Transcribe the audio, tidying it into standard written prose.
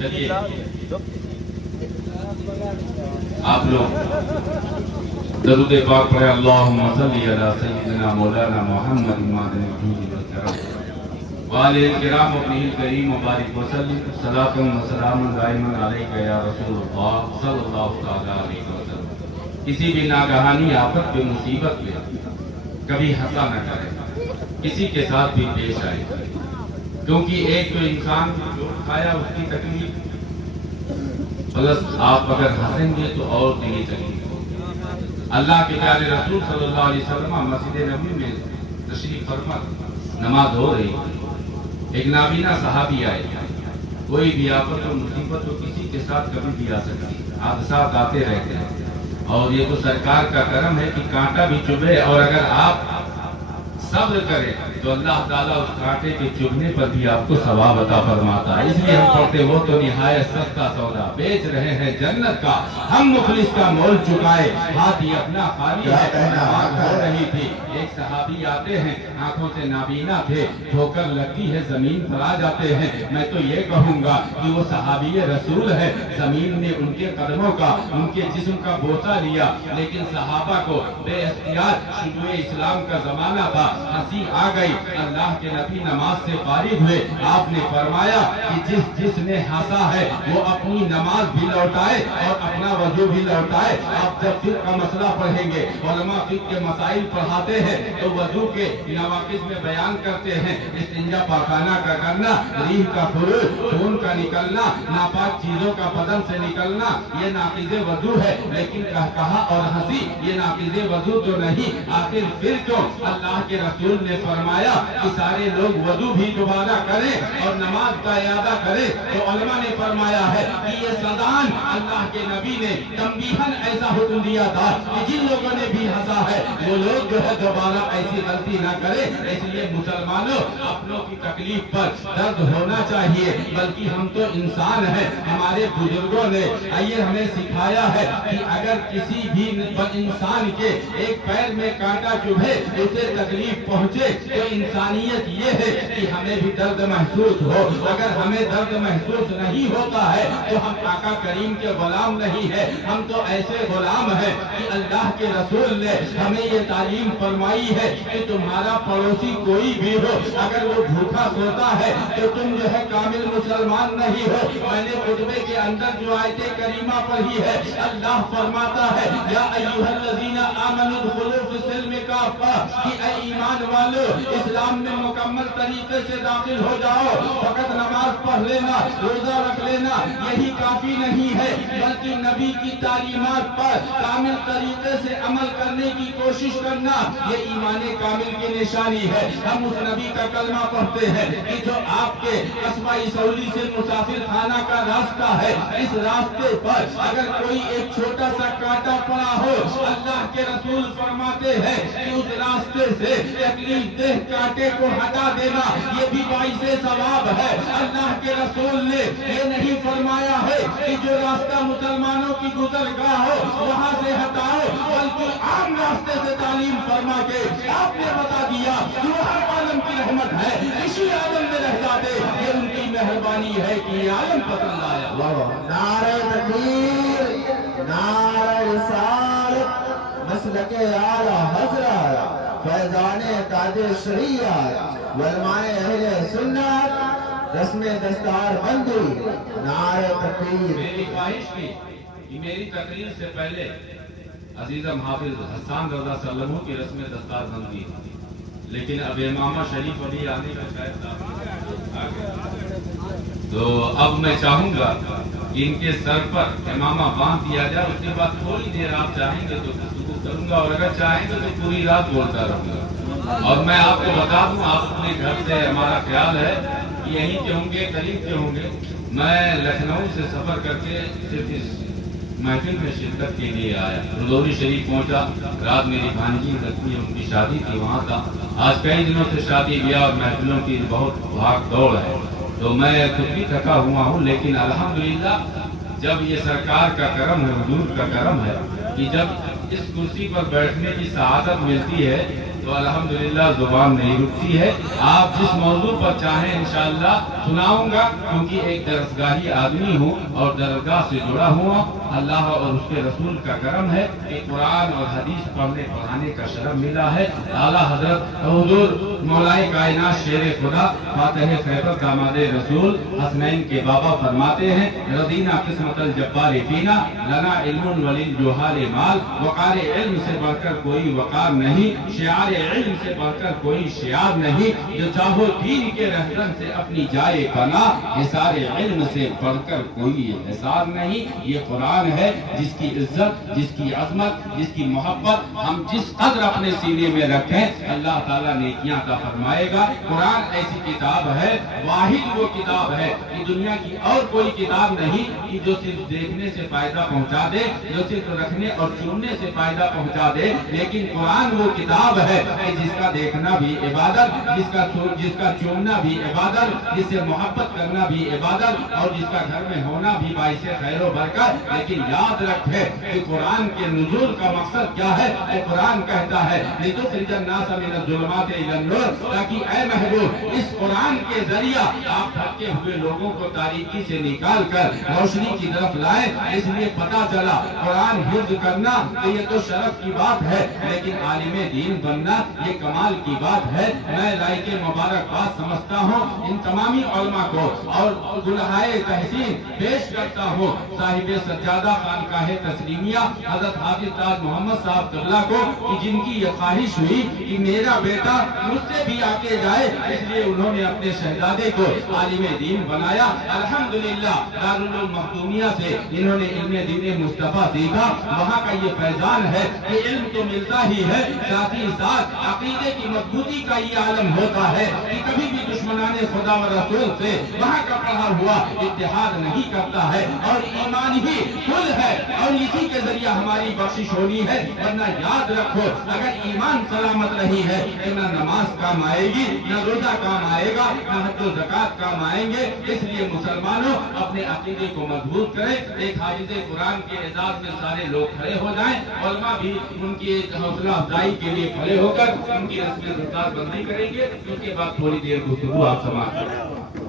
چلیے آپ لوگ درود پاک پڑھیں، اللہم صلی علی سیدنا مولانا محمد مادن الحمد والکرام وآلہ الکرام اپنی کریم مبارک وسلم صلاۃ و سلام دائما علیک یا رسول اللہ صلی اللہ تعالی علیہ وسلم۔ کسی بھی ناگہانی آفت پہ مصیبت میں کبھی ہنسا نہ کرے، کسی کے ساتھ بھی پیش آئے، کیونکہ ایک جو انسان جو کھایا اس کی تکلیف، بس آپ اگر ہنسیں گے تو اور دینی تکلیف ہوگی۔ اللہ کے پیارے رسول صلی اللہ علیہ وسلم مسجد نبوی میں تشریف فرما نماز ہو رہی، ایک نابینا صحابی آئے۔ کوئی بھی آفت اور مصیبت تو کسی کے ساتھ کبھی بھی آ سکتی، حادثات آتے رہتے ہیں، اور یہ تو سرکار کا کرم ہے کہ کانٹا بھی چبھے اور اگر آپ صبر کریں تو اللہ تعالیٰ اس کانٹے کے چبھنے پر بھی آپ کو ثواب عطا فرماتا ہے۔ اس لیے ہم پڑھتے وہ تو نہایت سستا سودا بیچ رہے ہیں جنت کا، ہم مخلص کا مول چکائے، ہاتھ ہی اپنا خالی ہے۔ نماز ہو رہی تھی، ایک صحابی آتے ہیں، آنکھوں سے نابینا تھے، ٹھوکر لگتی ہے زمین پر آ جاتے ہیں۔ میں تو یہ کہوں گا کہ وہ صحابی رسول ہے، زمین نے ان کے قدموں کا، ان کے جسم کا بوسہ لیا، لیکن صحابہ کو بے اختیار شروع اسلام کا زمانہ تھا، ہنسی آ گئی۔ اللہ کے نبی نماز سے فارغ ہوئے، آپ نے فرمایا کہ جس نے ہنسا ہے وہ اپنی نماز بھی لوٹائے اور اپنا وضو بھی لوٹائے۔ آپ جب فقہ کا مسئلہ پڑھیں گے، علماء فقہ کے مسائل پڑھاتے ہیں تو وضو کے نواقض میں بیان کرتے ہیں، استنجا پاخانہ کا کرنا، ریح کا خروج، خون کا نکلنا، ناپاک چیزوں کا بدن سے نکلنا، یہ ناقض وضو ہے، لیکن کہا اور ہنسی یہ ناقض وضو تو نہیں۔ آخر پھر کیوں اللہ کے رسول نے فرمایا کہ سارے لوگ وضو بھی دوبارہ کریں اور نماز کا اعادہ کریں، تو علماء نے فرمایا ہے کہ یہ سزان اللہ کے نبی نے تنبیہاً ایسا حکم دیا تھا کہ جن لوگوں نے بھی ہنسا ہے وہ لوگ جو ہے دوبارہ ایسی غلطی نہ کریں۔ اس لیے مسلمانوں اپنوں کی تکلیف پر درد ہونا چاہیے، بلکہ ہم تو انسان ہیں۔ ہمارے بزرگوں نے آئیے ہمیں سکھایا ہے کہ اگر کسی بھی انسان کے ایک پیر میں کانٹا چبھے، اسے تکلیف پہنچے، تو انسانیت یہ ہے کہ ہمیں بھی درد محسوس ہو۔ اگر ہمیں درد محسوس نہیں ہوتا ہے تو ہم آقا کریم کے غلام نہیں ہے، ہم تو ایسے غلام ہیں کہ اللہ کے رسول نے ہمیں یہ تعلیم فرمائی ہے کہ تمہارا پڑوسی کوئی بھی ہو، اگر وہ بھوکا سوتا ہے تو تم جو ہے کامل مسلمان نہیں ہو۔ میں نے خطبے کے اندر جو آیت کریمہ پڑھی ہے، اللہ فرماتا ہے یا ایھا الذین آمنوا ادخلوا فی السلم کافہ، کہ اے ایمان والو اسلام میں مکمل طریقے سے داخل ہو جاؤ۔ فقط نماز پڑھ لینا، روزہ رکھ لینا یہی کافی نہیں ہے، بلکہ نبی کی تعلیمات پر کامل طریقے سے عمل کرنے کی کوشش کرنا یہ ایمان کامل کی نشانی ہے۔ ہم اس نبی کا کلمہ پڑھتے ہیں کہ جو آپ کے قصبہ سولی سے مسافر خانہ کا راستہ ہے، اس راستے پر اگر کوئی ایک چھوٹا سا کانٹا پڑا ہو، اللہ کے رسول فرماتے ہیں کہ اس راستے سے تکلیف دہ کانٹے کو ہٹا دینا یہ بھی باعث ثواب ہے۔ اللہ کے رسول نے یہ نہیں فرمایا ہے کہ جو راستہ مسلمانوں کی گزرگاہ ہو وہاں سے ہٹاؤ، بلکہ عام راستے سے تعلیم فرما کے آپ نے بتا دیا کہ وہ ہر عالم کی رحمت ہے، اسی عالم میں رہ جاتے، یہ ان کی مہربانی ہے کہ یہ عالم پسند آیا۔ نعرہ تکبیر، نعرہ رسالت، مسلک اعلی حضرت، فیضان تاج شریعت، علماء اہل سنت، رسم دستار بندی، نعرہ تکبیر۔ میری خواہش تھی کہ میری تقریر سے پہلے عزیزم حافظ حسان رضا صلی اللہ علیہ وسلم کی رسم دستار بندی، لیکن اب امامہ شریف ابھی آنے کا شاید آ گیا، تو اب میں چاہوں گا کہ ان کے سر پر امامہ باندھ دیا جائے، اس کے بعد تھوڑی دیر آپ چاہیں گے تو گفتگو کروں گا، اور اگر چاہیں گے تو پوری رات بولتا رہوں گا۔ اور میں آپ کو بتا دوں، آپ اپنے گھر سے ہمارا خیال ہے کہ یہیں کے ہوں گے، قریب کے ہوں گے، میں لکھنؤ سے سفر کر کے صرف اس محفل میں شرکت کے لیے آیا، رضوری شریف پہنچا، رات میری بھانجی لڑکی ان کی شادی تھی وہاں تھا۔ آج کئی دنوں سے شادی بیاہ اور محفلوں کی بہت بھاگ دوڑ ہے، تو میں خود بھی تھکا ہوا ہوں، لیکن الحمدللہ جب یہ سرکار کا کرم ہے، حضور کا کرم ہے کہ جب اس کرسی پر بیٹھنے کی سعادت ملتی ہے تو الحمدللہ زبان نہیں رکتی ہے. آپ جس موضوع پر چاہیں انشاءاللہ سناؤں گا، کیونکہ ایک درسگاہی آدمی ہوں اور درگاہ سے جڑا ہوا. اللہ اور اس کے رسول کا کرم ہے کہ قرآن اور حدیث پڑھانے کا شرف ملا ہے. اعلیٰ حضرت حضور مولائے کائنات شیر خدا فاتح خیبر داماد رسول حسنین کے بابا فرماتے ہیں رضینا قسمت الجبار فینا لنا علم وللجہال مال. وقار علم سے بڑھ کر کوئی وقار نہیں، شعار علم سے بڑھ کر کوئی شعار نہیں. جو چاہو دین کے رہزن سے اپنی جائے بنا، حصار علم سے بڑھ کر کوئی حصار نہیں. یہ قرآن ہے جس کی عزت، جس کی عظمت، جس کی محبت ہم جس قدر اپنے سینے میں رکھیں اللہ تعالیٰ نیکیاں عطا فرمائے گا. قرآن ایسی کتاب ہے، واحد وہ کتاب ہے کہ دنیا کی اور کوئی کتاب نہیں کہ جو صرف دیکھنے سے فائدہ پہنچا دے، جو صرف رکھنے اور چننے سے فائدہ پہنچا دے. لیکن قرآن وہ کتاب ہے جس کا دیکھنا بھی عبادت، جس کا چومنا بھی عبادت، جس سے محبت کرنا بھی عبادت، اور جس کا گھر میں ہونا بھی باعث خیر و برکت. لیکن یاد رکھے کہ قرآن کے نزول کا مقصد کیا ہے. کہ قرآن کہتا ہے لِتُخْرِجَ النَّاسَ مِنَ الظُّلُمَاتِ إِلَى النُّورِ، تاکہ اے محبوب اس قرآن کے ذریعہ آپ بھٹکے ہوئے لوگوں کو تاریکی سے نکال کر روشنی کی طرف لائیں. اس لیے پتا چلا قرآن حفظ کرنا تو یہ تو شرف کی بات ہے، لیکن عالم دین بننا یہ کمال کی بات ہے. میں لائق مبارکباد سمجھتا ہوں ان تمامی علماء کو اور دلہائے تحسین پیش کرتا ہوں صاحب سجادہ خانقاہ تسلیمیہ حضرت حافظ تاج محمد صاحب قبلہ کو، کہ جن کی یہ خواہش ہوئی کہ میرا بیٹا مجھ سے بھی آگے جائے، اس لیے انہوں نے اپنے شہزادے کو عالم دین بنایا. الحمدللہ دارالعلوم مخدومیہ سے انہوں نے علم دین مصطفیٰ سیکھا. وہاں کا یہ فیضان ہے کہ علم تو ملتا ہی ہے، ساتھ ہی ساتھ عقیدے کی مضبوطی کا یہ عالم ہوتا ہے کہ کبھی بھی دشمنان خدا و رسول سے وہاں کا پڑھا ہوا اتحاد نہیں کرتا ہے. اور ایمان ہی کل ہے اور اسی کے ذریعہ ہماری بخشش ہونی ہے. ورنہ یاد رکھو اگر ایمان سلامت نہیں ہے تو نہ نماز کام آئے گی، نہ روزہ کام آئے گا، نہ حج و زکوٰۃ کام آئیں گے. اس لیے مسلمانوں اپنے عقیدے کو مضبوط کریں. ایک حافظ قرآن کے اعزاز میں سارے لوگ کھڑے ہو جائیں. علماء بھی ان کی حوصلہ افزائی کے لیے کھڑے ہو کر ان کی رسم دستار بندی کریں گے. اس کے بعد تھوڑی دیر گفتگو آپ سماعت کریں.